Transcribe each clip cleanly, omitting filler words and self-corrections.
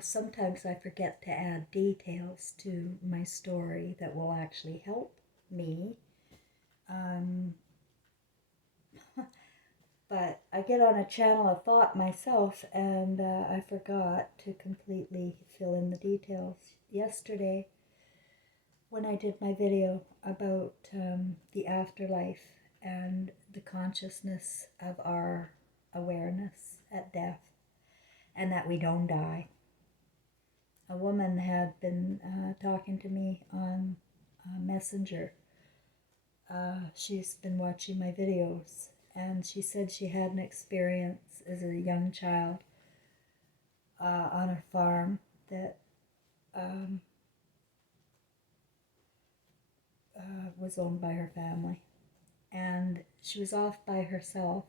Sometimes I forget to add details to my story that will actually help me. Um, but I get on a channel of thought myself, and I forgot to completely fill in the details. Yesterday, when I did my video about the afterlife and the consciousness of our awareness at death, and that we don't die, a woman had been talking to me on Messenger. She's been watching my videos, and she said she had an experience as a young child on a farm that um, was owned by her family. And she was off by herself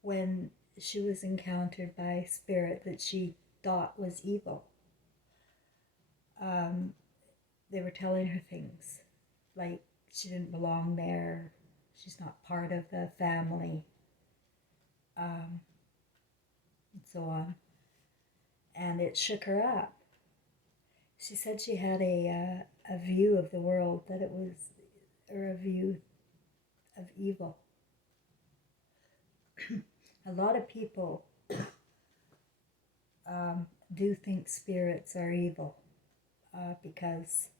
when she was encountered by a spirit that she thought was evil. They were telling her things like she didn't belong there, she's not part of the family, and so on. And it shook her up. She said she had a view of the world that it was, or a view of evil. A lot of people do think spirits are evil because,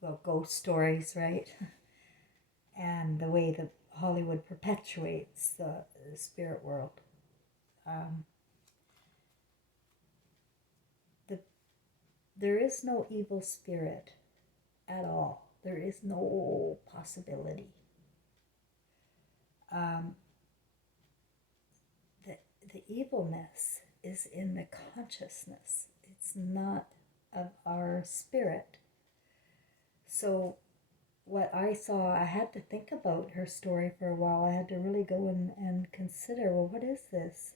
well, ghost stories, right? And the way that Hollywood perpetuates the spirit world. There is no evil spirit at all. There is no possibility. The evilness is in the consciousness. It's not of our spirit. So what I saw, I had to think about her story for a while. I had to really go and consider, well, what is this?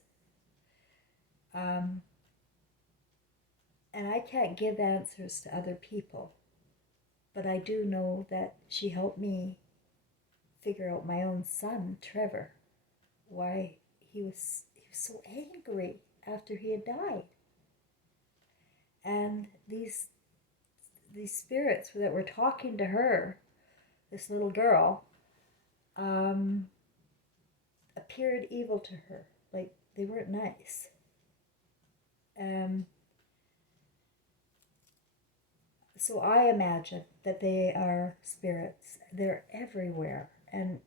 And I can't give answers to other people, but I do know that she helped me figure out my own son, Trevor, why he was so angry after he had died. And these spirits that were talking to her, this little girl, appeared evil to her, like they weren't nice. So I imagine that they are spirits. They're everywhere. And,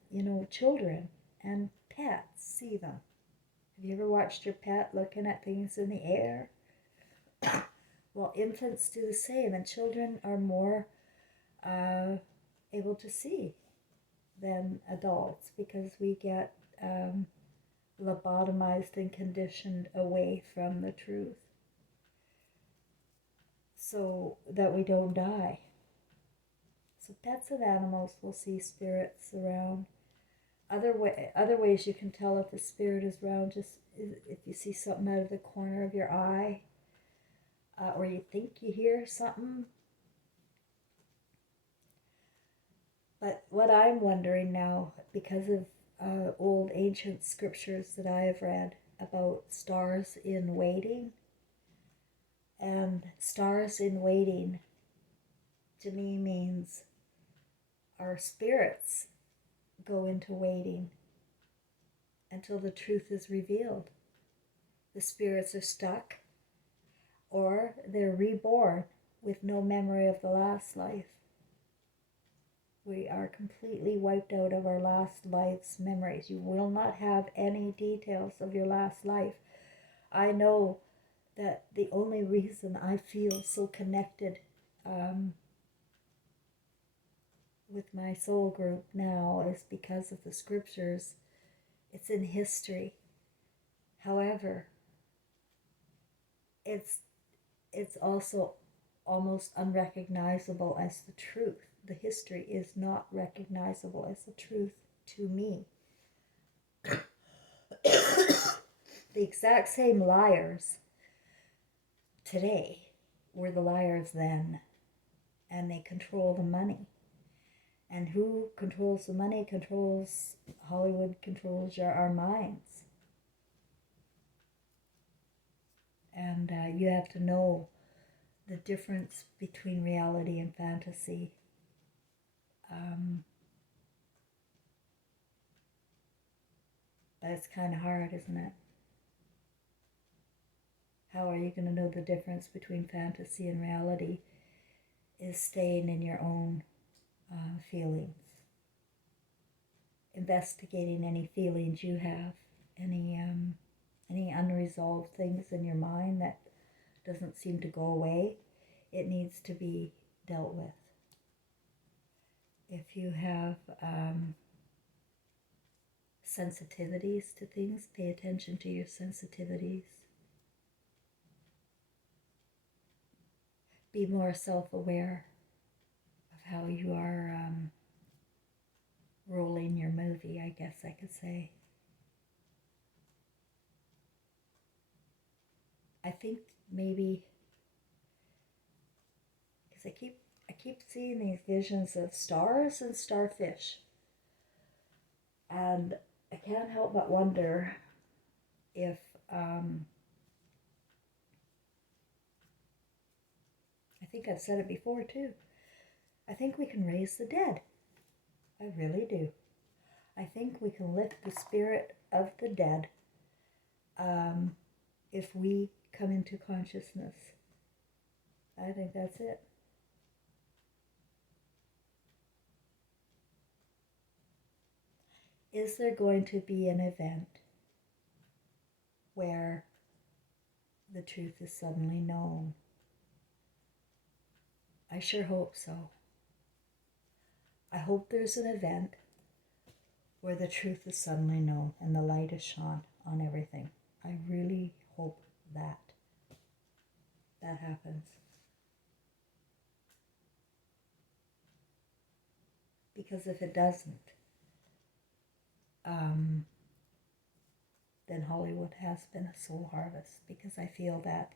children and pets see them. Have you ever watched your pet looking at things in the air? Well, infants do the same, and children are more able to see than adults because we get lobotomized and conditioned away from the truth so that we don't die. So pets and animals will see spirits around. Other ways you can tell if the spirit is around, just if you see something out of the corner of your eye, or you think you hear something. But what I'm wondering now, because of old ancient scriptures that I have read about stars in waiting, and stars in waiting to me means our spirits go into waiting until the truth is revealed. The spirits are stuck, or they're reborn with no memory of the last life. We are completely wiped out of our last life's memories. You will not have any details of your last life. I know that the only reason I feel so connected with my soul group now is because of the scriptures. It's in history. However, it's also almost unrecognizable as the truth. The history is not recognizable as the truth to me. The exact same liars today were the liars then, and they control the money. And who controls the money controls Hollywood, controls our minds. And you have to know the difference between reality and fantasy. But it's kind of hard, isn't it? How are you going to know the difference between fantasy and reality? Is staying in your own feelings, investigating any feelings you have, any unresolved things in your mind that doesn't seem to go away. It needs to be dealt with. If you have sensitivities to things, pay attention to your sensitivities. Be more self-aware of how you are rolling your movie, I guess I could say. I think maybe because I keep seeing these visions of stars and starfish, and I can't help but wonder if I think I've said it before too. I think we can raise the dead. I really do. I think we can lift the spirit of the dead if we come into consciousness. I think that's it. Is there going to be an event where the truth is suddenly known? I sure hope so. I hope there's an event where the truth is suddenly known and the light is shone on everything. I really hope that happens. Because if it doesn't, then Hollywood has been a soul harvest, because I feel that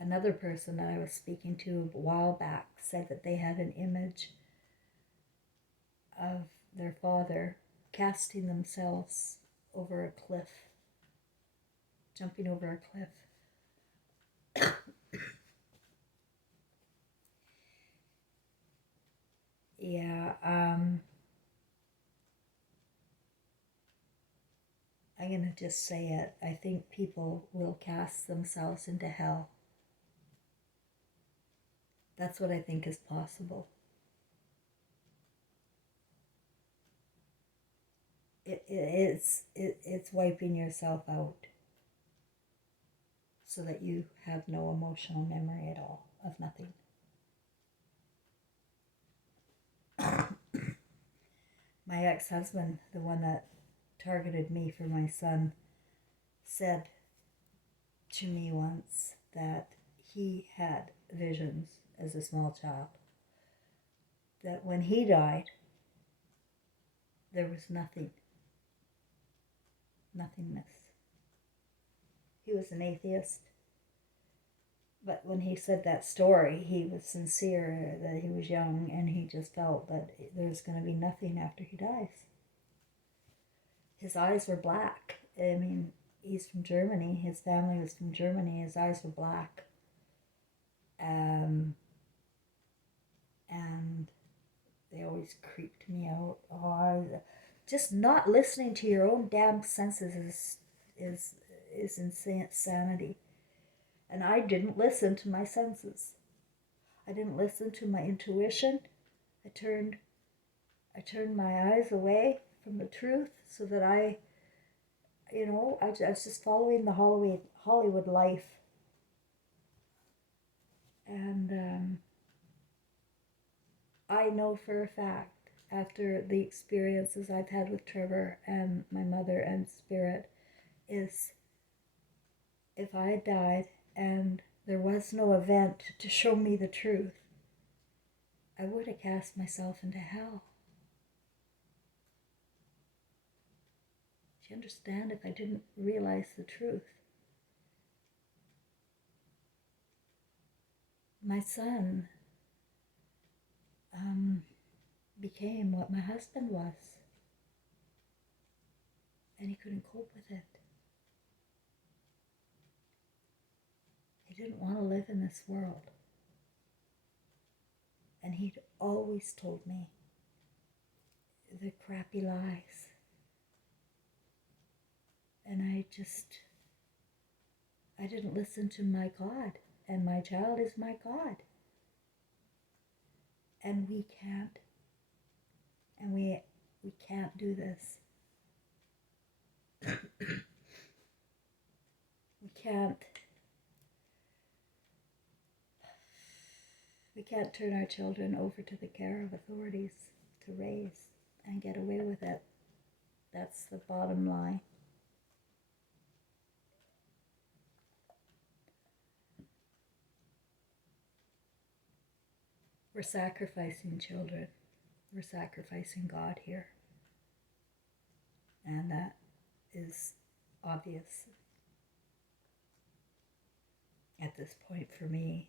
another person that I was speaking to a while back said that they had an image of their father casting themselves over a cliff, jumping over a cliff. Yeah, I'm going to just say it. I think people will cast themselves into hell. That's what I think is possible. It's wiping yourself out so that you have no emotional memory at all of nothing. My ex-husband, the one that targeted me for my son, said to me once that he had visions as a small child, that when he died, there was nothingness. He was an atheist, but when he said that story, he was sincere that he was young and he just felt that there's going to be nothing after he dies. His eyes were black. I mean, he's from Germany. His family was from Germany. His eyes were black. And they always creeped me out. Just not listening to your own damn senses is insanity. And I didn't listen to my senses. I didn't listen to my intuition. I turned my eyes away from the truth so that I was just following the Hollywood life. And I know for a fact, after the experiences I've had with Trevor and my mother and Spirit, is if I had died and there was no event to show me the truth, I would have cast myself into hell. Do you understand? If I didn't realize the truth. My son became what my husband was, and he couldn't cope with it. didn't want to live in this world. And he'd always told me the crappy lies. And I didn't listen to my God. And my child is my God. And we can't. And we can't do this. We can't turn our children over to the care of authorities to raise and get away with it. That's the bottom line. We're sacrificing children. We're sacrificing God here. And that is obvious at this point for me.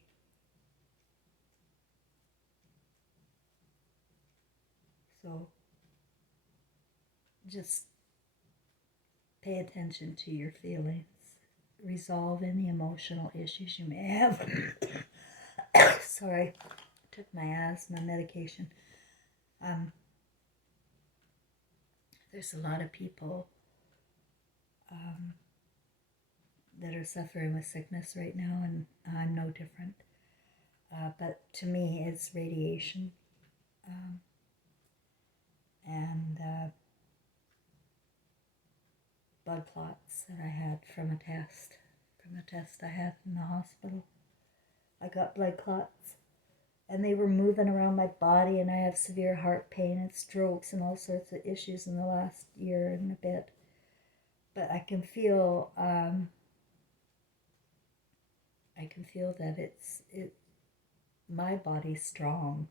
So just pay attention to your feelings. Resolve any emotional issues you may have. Sorry, took my asthma medication. There's a lot of people that are suffering with sickness right now, and I'm no different. But to me, it's radiation. And blood clots that I had from a test I had in the hospital. I got blood clots, and they were moving around my body, and I have severe heart pain and strokes and all sorts of issues in the last year and a bit. But I can feel that my body's strong,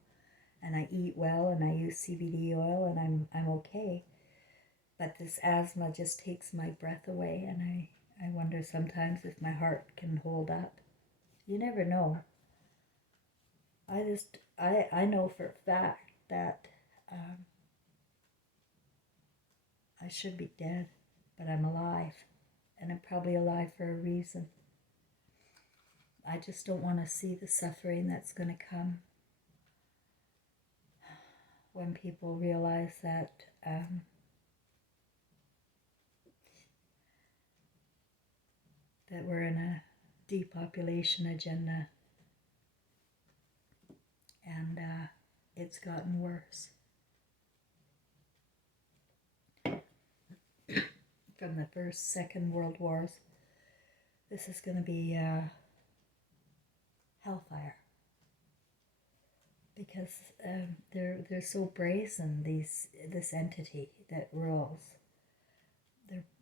and I eat well, and I use CBD oil, and I'm okay. But this asthma just takes my breath away, and I wonder sometimes if my heart can hold up. You never know. I know for a fact that I should be dead, but I'm alive, and I'm probably alive for a reason. I just don't want to see the suffering that's going to come when people realize that that we're in a depopulation agenda, and it's gotten worse. From the First, Second World Wars, this is going to be hellfire, because they're so brazen. This entity that rules,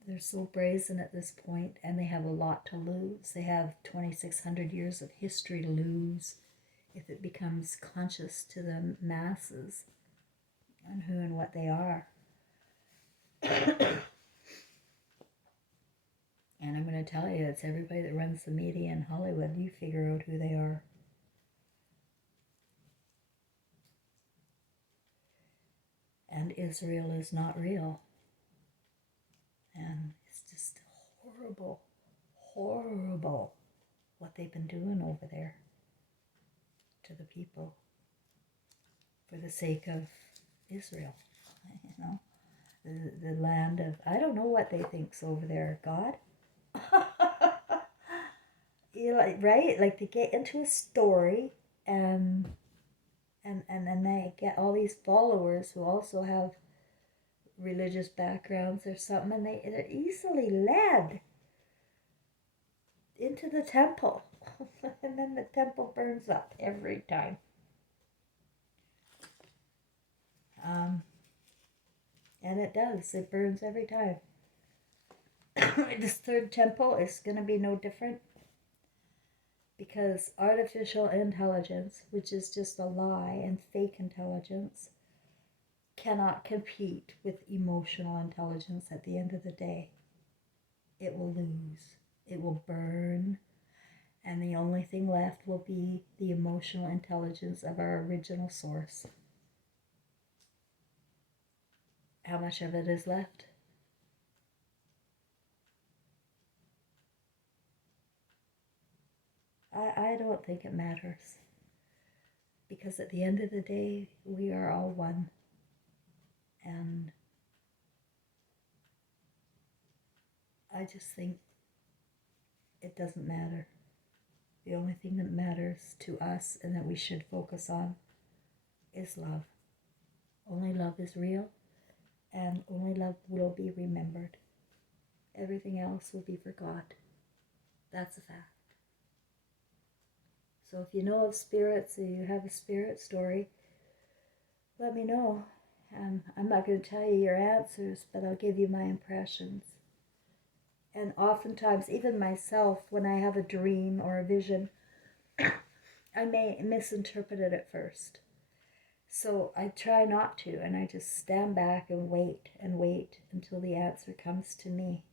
they're so brazen at this point, and they have a lot to lose. They have 2,600 years of history to lose if it becomes conscious to the masses on who and what they are. And I'm going to tell you, it's everybody that runs the media in Hollywood. You figure out who they are. And Israel is not real. And it's just horrible, horrible what they've been doing over there to the people for the sake of Israel. You know, the land of, I don't know what they think's over there, God. You know, right? Like they get into a story and then they get all these followers who also have religious backgrounds or something, and they're easily led into the temple. And then the temple burns up every time. And it does. It burns every time. This third temple is going to be no different, because artificial intelligence, which is just a lie, and fake intelligence, cannot compete with emotional intelligence at the end of the day. It will lose. It will burn. And the only thing left will be the emotional intelligence of our original source. How much of it is left? I don't think it matters. Because at the end of the day, we are all one. And I just think it doesn't matter. The only thing that matters to us and that we should focus on is love. Only love is real, and only love will be remembered. Everything else will be forgot. That's a fact. So if you know of spirits or you have a spirit story, let me know. I'm not going to tell you your answers, but I'll give you my impressions. And oftentimes, even myself, when I have a dream or a vision, I may misinterpret it at first. So I try not to, and I just stand back and wait until the answer comes to me.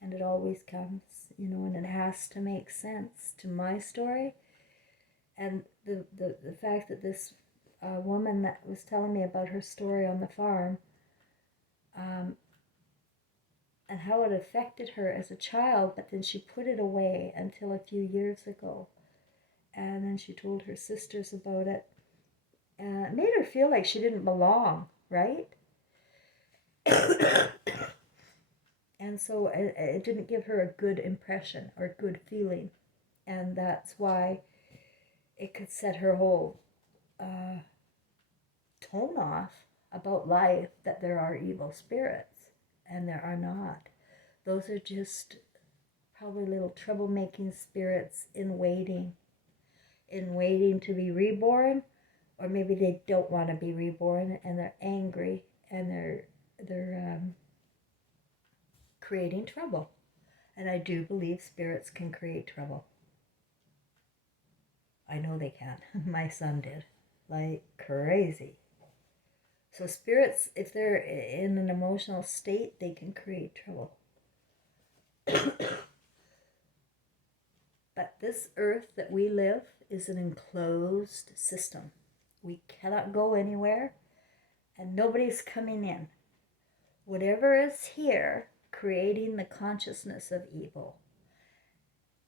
And it always comes, and it has to make sense to my story. And the fact that this woman that was telling me about her story on the farm, and how it affected her as a child, but then she put it away until a few years ago. And then she told her sisters about it. It made her feel like she didn't belong, right? And so it didn't give her a good impression or good feeling. And that's why it could set her whole tone off about life, that there are evil spirits. And there are not. Those are just probably little troublemaking spirits in waiting to be reborn, or maybe they don't want to be reborn and they're angry and they're creating trouble. And I do believe spirits can create trouble. I know they can. My son did, like crazy. So spirits, if they're in an emotional state, they can create trouble. But this earth that we live is an enclosed system. We cannot go anywhere, and nobody's coming in. Whatever is here, creating the consciousness of evil,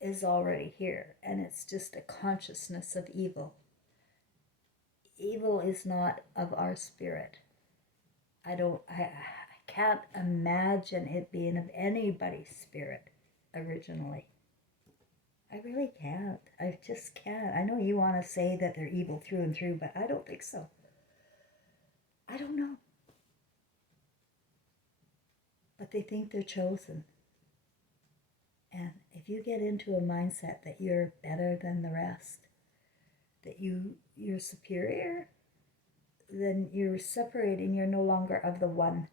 is already here, and it's just a consciousness of evil. Evil is not of our spirit. I can't imagine it being of anybody's spirit originally. I really can't. I just can't. I know you want to say that they're evil through and through, but I don't think so. I don't know. But they think they're chosen. And if you get into a mindset that you're better than the rest, that you're superior, then you're separating. You're no longer of the one.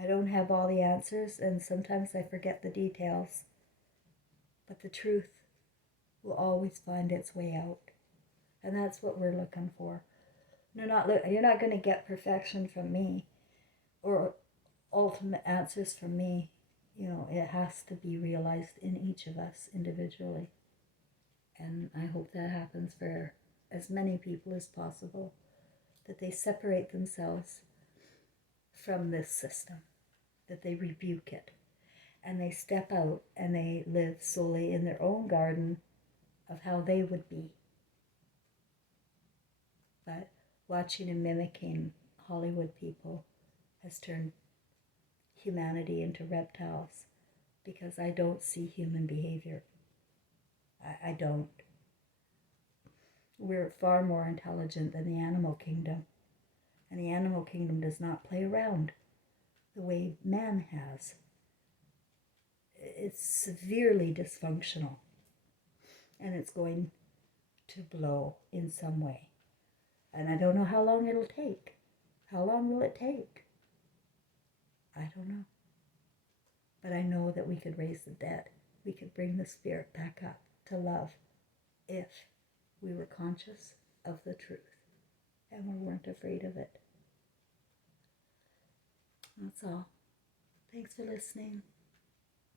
I don't have all the answers, and sometimes I forget the details. But the truth will always find its way out. And that's what we're looking for. You're not going to get perfection from me or ultimate answers from me. It has to be realized in each of us individually. And I hope that happens for as many people as possible, that they separate themselves from this system, that they rebuke it, and they step out and they live solely in their own garden of how they would be. But watching and mimicking Hollywood people has turned humanity into reptiles, because I don't see human behavior. I don't. We're far more intelligent than the animal kingdom. And the animal kingdom does not play around the way man has. It's severely dysfunctional. And it's going to blow in some way. And I don't know how long it'll take. How long will it take? I don't know. But I know that we could raise the dead. We could bring the spirit back up to love if we were conscious of the truth and we weren't afraid of it. That's all. Thanks for listening.